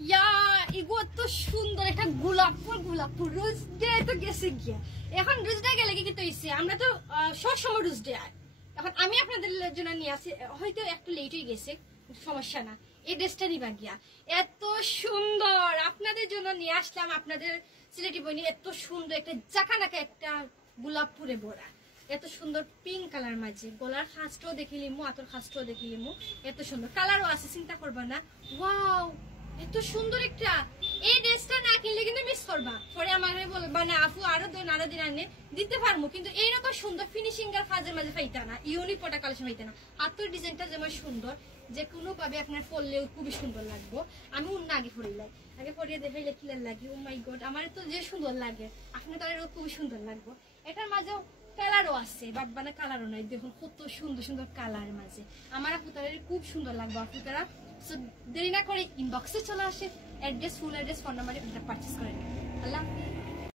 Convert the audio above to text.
ইয়া এগো তো সুন্দর একটা গোলাপ ফুল রোজ ডে তো গেছে গিয়া এখন রোজ ডে গেলে কি হইছে আমরা তো সব সময় রোজ ডে এখন আমি আপনাদের জন্য নিয়ে আসি হয়তো একটু লেট হয়ে গেছে সমস্যা না এই ড্রেসটা নিবা গিয়া এত সুন্দর আপনাদের জন্য নিয়ে আসলাম আপনাদের সিলেটি বইনি এত সুন্দর একটা জাকানাকা একটা গোলাপ ফুলে ভরা এত সুন্দর পিঙ্ক কালার মাঝে গলার খাসটাও দেখিলিমু আতর খাসটাও দেখিলিমু এত সুন্দর কালারও আছে চিন্তা করবা না ওয়াও এত সুন্দর একটা এই ড্রেসটা না কিনলে কিন্তু মিস করবা পরে আমারে বলবা না আপু আরো দিন আনে দিতে পারবো কিন্তু এইরকম সুন্দর ফিনিশিং এর কাজের মাঝে পাইতা না ইউনিক পটা কালেকশন পাইতা না হাতের ডিজাইনটা যেমন সুন্দর যে কোনো ভাবে আপনার পরলেও খুবই সুন্দর লাগবে আমি অন্য আগে পরিলাই আগে পরিয়ে দেখাইলে ক্লিয়ার লাগে ও মাই গড আমার তো যে সুন্দর লাগে আপনার তারও খুবই সুন্দর লাগবে এটার মাঝেও কালারও আছে বাগবানা কালারও নাই দেখুন কত সুন্দর সুন্দর কালার মাঝে আমার আপুতারের খুব সুন্দর লাগবে আপুতারা দেরি না করে ইনবক্সে চলে আসে অ্যাড্রেস ফুল অ্যাড্রেস ফোন নাম্বারে পারচেস করে আল্লাহ